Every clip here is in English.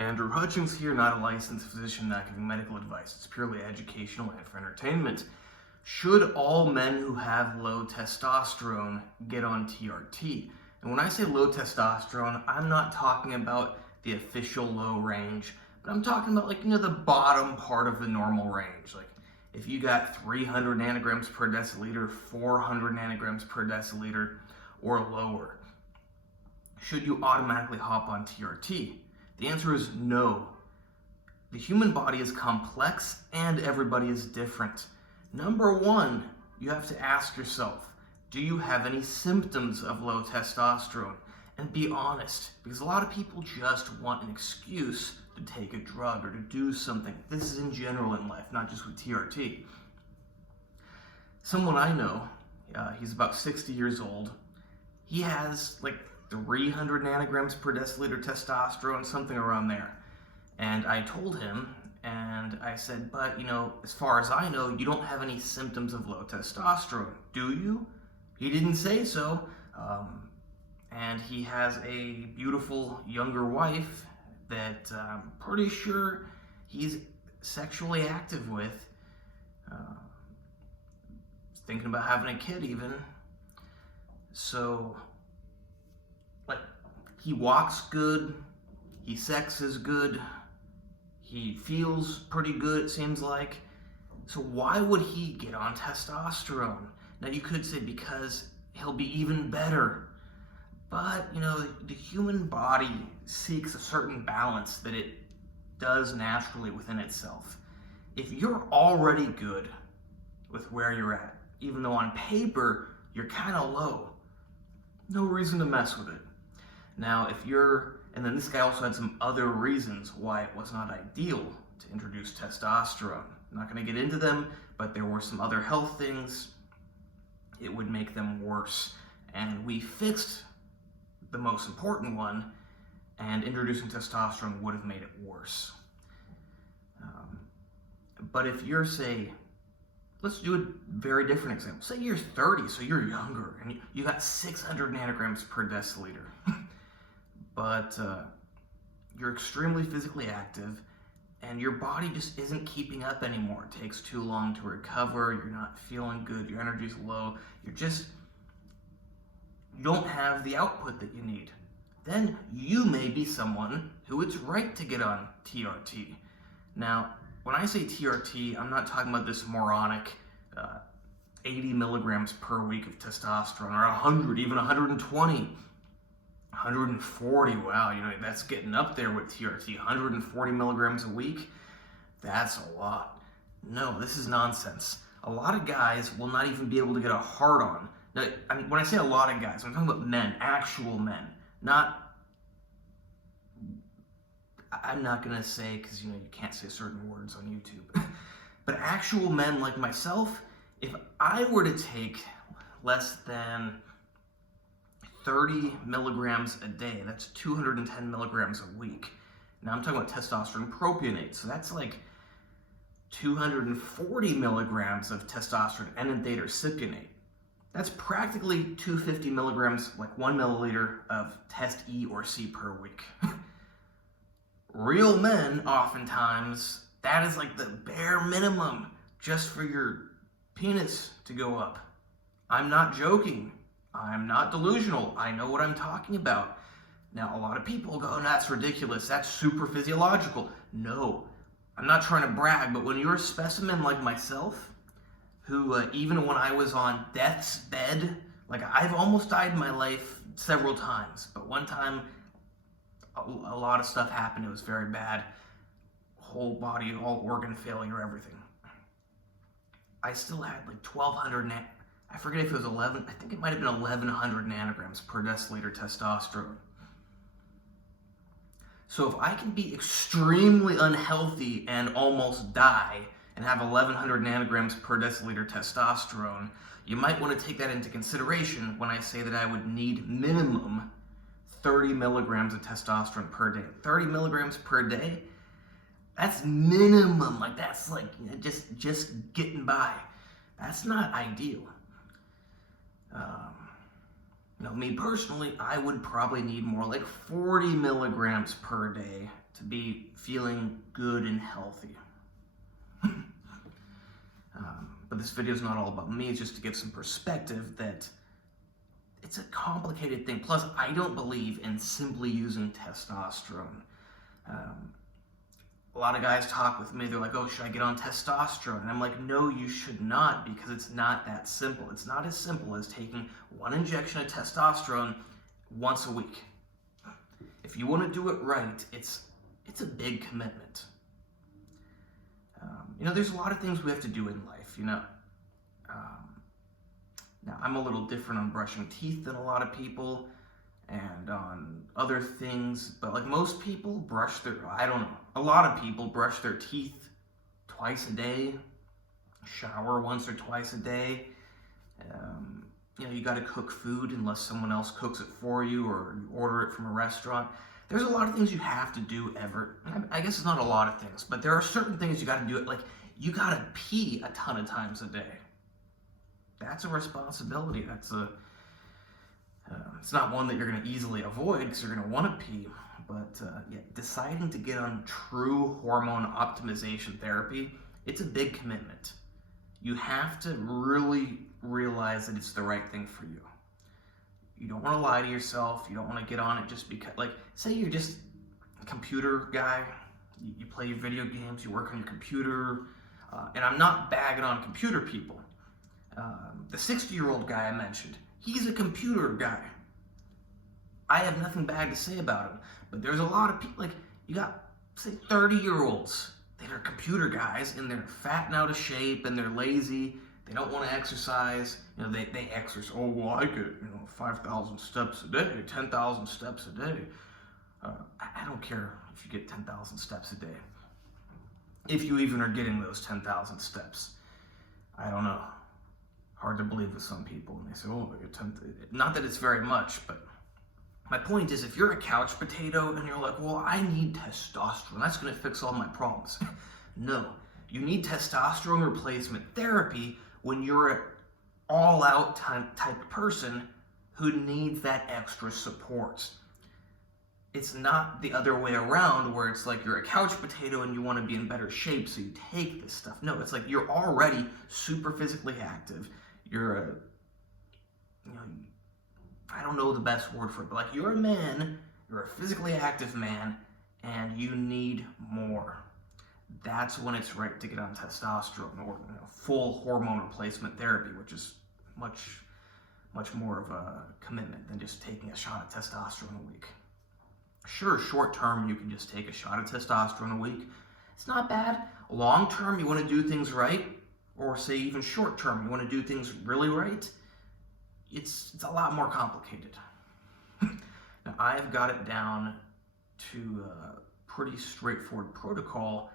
Andrew Hutchins here, not a licensed physician, not giving medical advice. It's purely educational and for entertainment. Should all men who have low testosterone get on TRT? And when I say low testosterone, I'm not talking about the official low range, but I'm talking about the bottom part of the normal range. Like if you got 300 nanograms per deciliter, 400 nanograms per deciliter, or lower, should you automatically hop on TRT? The answer is no. The human body is complex and everybody is different. Number one, you have to ask yourself, do you have any symptoms of low testosterone? And be honest, because a lot of people just want an excuse to take a drug or to do something. This is in general in life, not just with TRT. Someone I know, he's about 60 years old. He has 300 nanograms per deciliter testosterone, something around there. And I told him, and I said, but as far as I know, you don't have any symptoms of low testosterone, do you? He didn't say so. And he has a beautiful younger wife that I'm pretty sure he's sexually active with. Thinking about having a kid even. So, he walks good, he sexes good, he feels pretty good, it seems like. So why would he get on testosterone? Now you could say because he'll be even better. But, the human body seeks a certain balance that it does naturally within itself. If you're already good with where you're at, even though on paper you're kind of low, no reason to mess with it. Now, and then this guy also had some other reasons why it was not ideal to introduce testosterone. I'm not going to get into them, but there were some other health things. It would make them worse. And we fixed the most important one, and introducing testosterone would have made it worse. But if you're, let's do a very different example. Say you're 30, so you're younger, and you got 600 nanograms per deciliter. But you're extremely physically active, and your body just isn't keeping up anymore. It takes too long to recover, you're not feeling good, your energy's low, you don't have the output that you need. Then you may be someone who it's right to get on TRT. Now, when I say TRT, I'm not talking about this moronic 80 milligrams per week of testosterone, or 100, even 120. 140, wow, that's getting up there with TRT. 140 milligrams a week, that's a lot. No, this is nonsense. A lot of guys will not even be able to get a hard on. Now, when I say a lot of guys, I'm talking about men, actual men, I'm not going to say, because you can't say certain words on YouTube, but actual men like myself, if I were to take less than 30 milligrams a day, that's 210 milligrams a week. Now I'm talking about testosterone propionate, so that's 240 milligrams of testosterone enanthate or cypionate. That's practically 250 milligrams, 1 milliliter of test E or C per week. Real men, oftentimes, that is the bare minimum just for your penis to go up. I'm not joking. I'm not delusional. I know what I'm talking about. Now, a lot of people go, oh, that's ridiculous. That's super physiological. No, I'm not trying to brag, but when you're a specimen like myself, who even when I was on death's bed, I've almost died in my life several times, but one time a lot of stuff happened. It was very bad. Whole body, all organ failure, everything. I still had 1,200 I forget if it was 11, I think it might have been 1,100 nanograms per deciliter testosterone. So if I can be extremely unhealthy and almost die and have 1,100 nanograms per deciliter testosterone, you might want to take that into consideration when I say that I would need minimum 30 milligrams of testosterone per day. 30 milligrams per day, that's minimum. That's just getting by. That's not ideal. Me personally, I would probably need more like 40 milligrams per day to be feeling good and healthy. But this video is not all about me, it's just to give some perspective that it's a complicated thing. Plus, I don't believe in simply using testosterone. A lot of guys talk with me, they're like, oh, should I get on testosterone? And I'm like, no, you should not, because it's not that simple. It's not as simple as taking one injection of testosterone once a week. If you want to do it right, it's a big commitment. There's a lot of things we have to do in life, Now, I'm a little different on brushing teeth than a lot of people and on other things, but like most people a lot of people brush their teeth twice a day, shower once or twice a day. You got to cook food unless someone else cooks it for you or you order it from a restaurant. There's a lot of things you have to do I guess it's not a lot of things, but there are certain things you got to do. Like, you got to pee a ton of times a day. That's a responsibility. It's not one that you're going to easily avoid because you're going to want to pee. But deciding to get on true hormone optimization therapy, it's a big commitment. You have to really realize that it's the right thing for you. You don't want to lie to yourself. You don't want to get on it just because, like, say you're just a computer guy. You play your video games, you work on your computer. And I'm not bagging on computer people. The 60-year-old guy I mentioned, he's a computer guy. I have nothing bad to say about him. But there's a lot of people, like, you got, say, 30-year-olds that are computer guys, and they're fat and out of shape, and they're lazy. They don't want to exercise. They exercise. Oh, well, I get, 5,000 steps a day, 10,000 steps a day. I don't care if you get 10,000 steps a day. If you even are getting those 10,000 steps. I don't know. Hard to believe with some people. And they say, oh, I get 10,000. Not that it's very much, but my point is, if you're a couch potato and you're like, well, I need testosterone, that's going to fix all my problems. No. You need testosterone replacement therapy when you're an all-out type of person who needs that extra support. It's not the other way around where it's like you're a couch potato and you want to be in better shape, so you take this stuff. No, it's like you're already super physically active. You're I don't know the best word for it, but like you're a man, you're a physically active man, and you need more. That's when it's right to get on testosterone or full hormone replacement therapy, which is much more of a commitment than just taking a shot of testosterone a week. Sure, short term, you can just take a shot of testosterone a week. It's not bad. Long term, you want to do things right, or say even short term, you want to do things really right, it's a lot more complicated. Now, I've got it down to a pretty straightforward protocol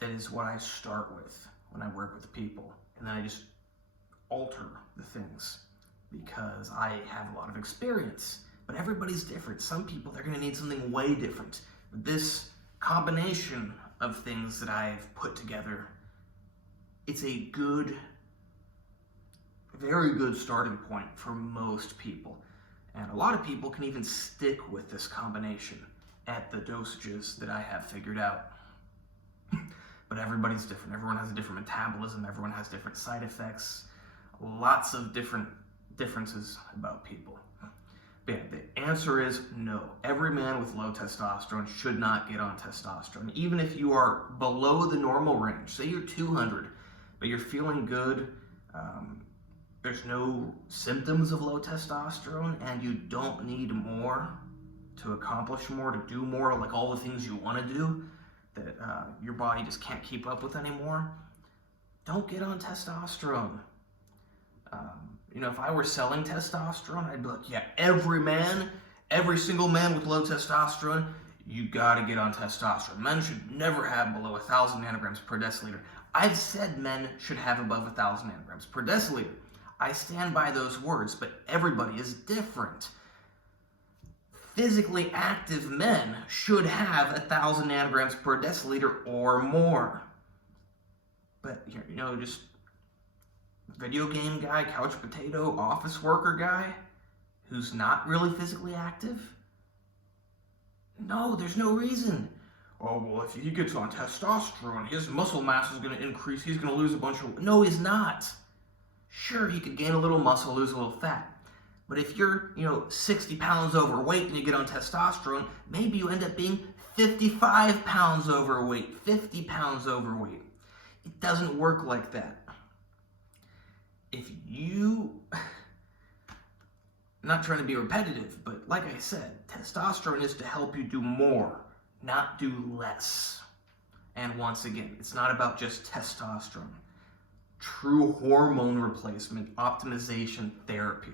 that is what I start with when I work with people. And then I just alter the things because I have a lot of experience. But everybody's different. Some people, they're going to need something way different. But this combination of things that I've put together, it's a very good starting point for most people. And a lot of people can even stick with this combination at the dosages that I have figured out. But everybody's different. Everyone has a different metabolism. Everyone has different side effects. Lots of different differences about people. But yeah, the answer is no. Every man with low testosterone should not get on testosterone. Even if you are below the normal range, say you're 200, but you're feeling good, there's no symptoms of low testosterone, and you don't need more to accomplish more, to do more, like all the things you want to do that your body just can't keep up with anymore, don't get on testosterone. If I were selling testosterone, I'd be like, yeah, every single man with low testosterone, you gotta get on testosterone. Men should never have below 1,000 nanograms per deciliter. I've said men should have above 1,000 nanograms per deciliter. I stand by those words, but everybody is different. Physically active men should have 1,000 nanograms per deciliter or more. But, just video game guy, couch potato, office worker guy, who's not really physically active? No, there's no reason. Oh, well, if he gets on testosterone, his muscle mass is going to increase. He's going to lose a bunch of... No, he's not. Sure, he could gain a little muscle, lose a little fat. But if you're, 60 pounds overweight and you get on testosterone, maybe you end up being 55 pounds overweight, 50 pounds overweight. It doesn't work like that. If you... I'm not trying to be repetitive, but like I said, testosterone is to help you do more, not do less. And once again, it's not about just testosterone. True hormone replacement, optimization therapy.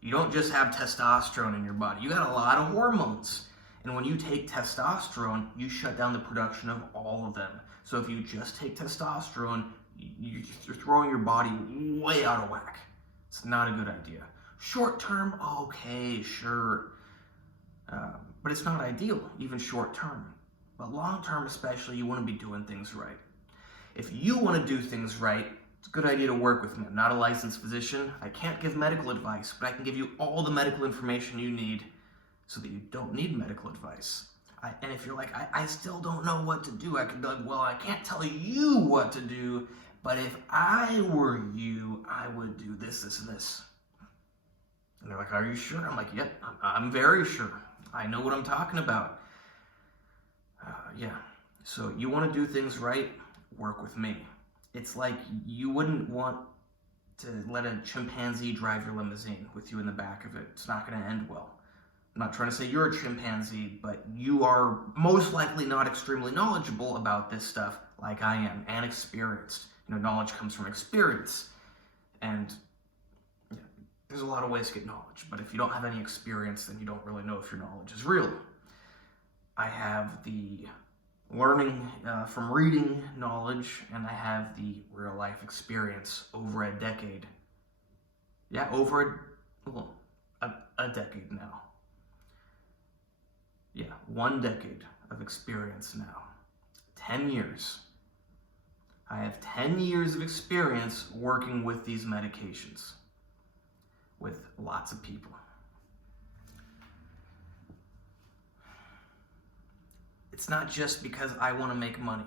You don't just have testosterone in your body. You got a lot of hormones. And when you take testosterone, you shut down the production of all of them. So if you just take testosterone, you're throwing your body way out of whack. It's not a good idea. Short term, okay, sure. But it's not ideal, even short term. But long term especially, you want to be doing things right. If you want to do things right, it's a good idea to work with me. I'm not a licensed physician. I can't give medical advice, but I can give you all the medical information you need so that you don't need medical advice. And if you're like, I still don't know what to do, I can be like, well, I can't tell you what to do, but if I were you, I would do this, this, and this. And they're like, are you sure? I'm like, yep, I'm very sure. I know what I'm talking about. Yeah, so you want to do things right, work with me. It's like you wouldn't want to let a chimpanzee drive your limousine with you in the back of it. It's not going to end well. I'm not trying to say you're a chimpanzee, but you are most likely not extremely knowledgeable about this stuff like I am, and experienced. Knowledge comes from experience. And there's a lot of ways to get knowledge, but if you don't have any experience, then you don't really know if your knowledge is real. I have the learning from reading knowledge, and I have the real life experience over a decade. Yeah, over a decade now. Yeah, 1 decade of experience now. 10 years. I have 10 years of experience working with these medications. With lots of people. It's not just because I want to make money.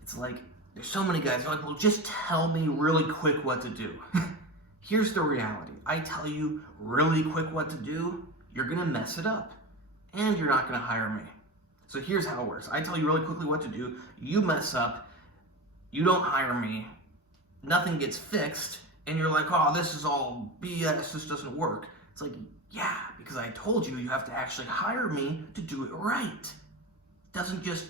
It's like, there's so many guys who are like, well, just tell me really quick what to do. Here's the reality. I tell you really quick what to do, you're going to mess it up. And you're not going to hire me. So here's how it works. I tell you really quickly what to do, you mess up, you don't hire me, nothing gets fixed, and you're like, oh, this is all BS, this doesn't work. It's like, yeah, because I told you have to actually hire me to do it right. It doesn't just,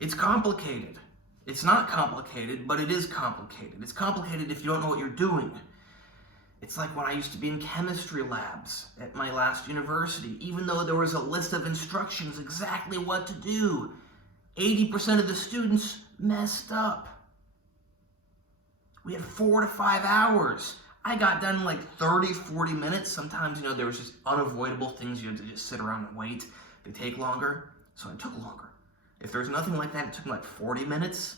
it's complicated. It's not complicated, but it is complicated. It's complicated if you don't know what you're doing. It's like when I used to be in chemistry labs at my last university, even though there was a list of instructions exactly what to do, 80% of the students messed up. We had 4 to 5 hours. I got done in like 30, 40 minutes. Sometimes, there was just unavoidable things you had to just sit around and wait. They take longer, so it took longer. If there's nothing like that, it took like 40 minutes.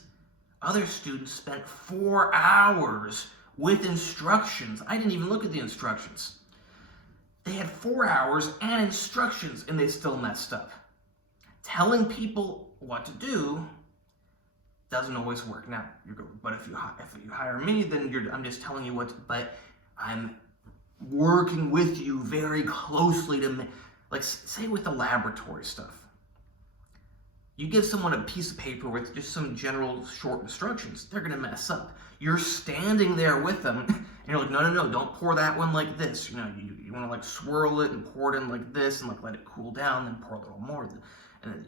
Other students spent 4 hours with instructions. I didn't even look at the instructions. They had 4 hours and instructions, and they still messed up. Telling people what to do doesn't always work. Now, you're good, but if you hire me, then I'm just telling you but I'm working with you very closely to, like, say with the laboratory stuff. You give someone a piece of paper with just some general short instructions, they're gonna mess up. You're standing there with them, and you're like, no, don't pour that one like this. You wanna like swirl it and pour it in like this, and like let it cool down, then pour a little more. And then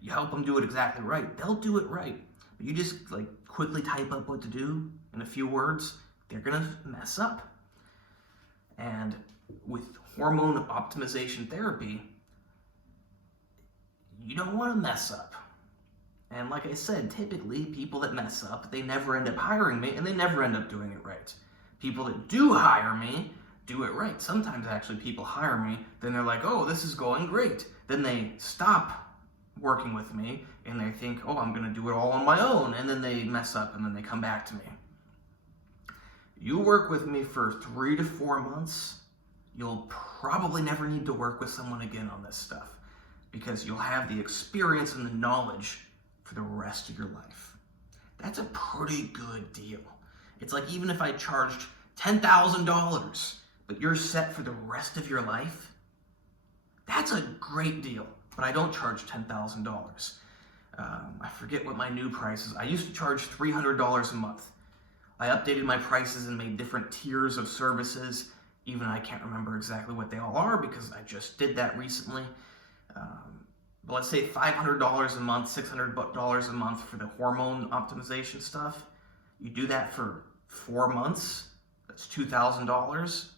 you help them do it exactly right. They'll do it right. But you just like quickly type up what to do in a few words, they're gonna mess up. And with hormone optimization therapy, you don't want to mess up. And like I said, typically people that mess up, they never end up hiring me, and they never end up doing it right. People that do hire me do it right. Sometimes actually people hire me, then they're like, oh, this is going great. Then they stop working with me and they think, oh, I'm going to do it all on my own, and then they mess up and then they come back to me. You work with me for 3 to 4 months, you'll probably never need to work with someone again on this stuff because you'll have the experience and the knowledge for the rest of your life. That's a pretty good deal. It's like even if I charged $10,000, but you're set for the rest of your life, that's a great deal. But I don't charge $10,000. I forget what my new price is. I used to charge $300 a month. I updated my prices and made different tiers of services. Even I can't remember exactly what they all are because I just did that recently. But let's say $500 a month, $600 a month for the hormone optimization stuff. You do that for 4 months, that's $2,000.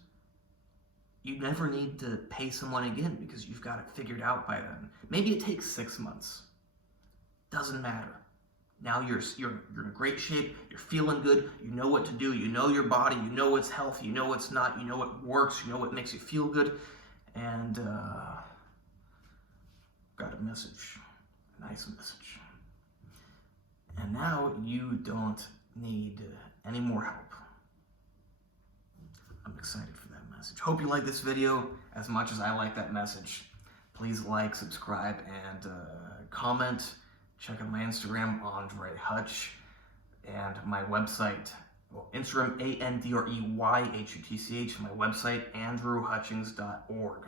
You never need to pay someone again because you've got it figured out by then. Maybe it takes 6 months. Doesn't matter. Now you're in great shape, you're feeling good, you know what to do, you know your body, you know what's healthy, you know what's not, you know what works, you know what makes you feel good, and got a message, a nice message. And now you don't need any more help. I'm excited for that message. Hope you like this video as much as I like that message. Please like, subscribe, and comment. Check out my Instagram, AndreyHutch, and my website, Instagram, AndreyHutch, my website, andrewhutchings.org.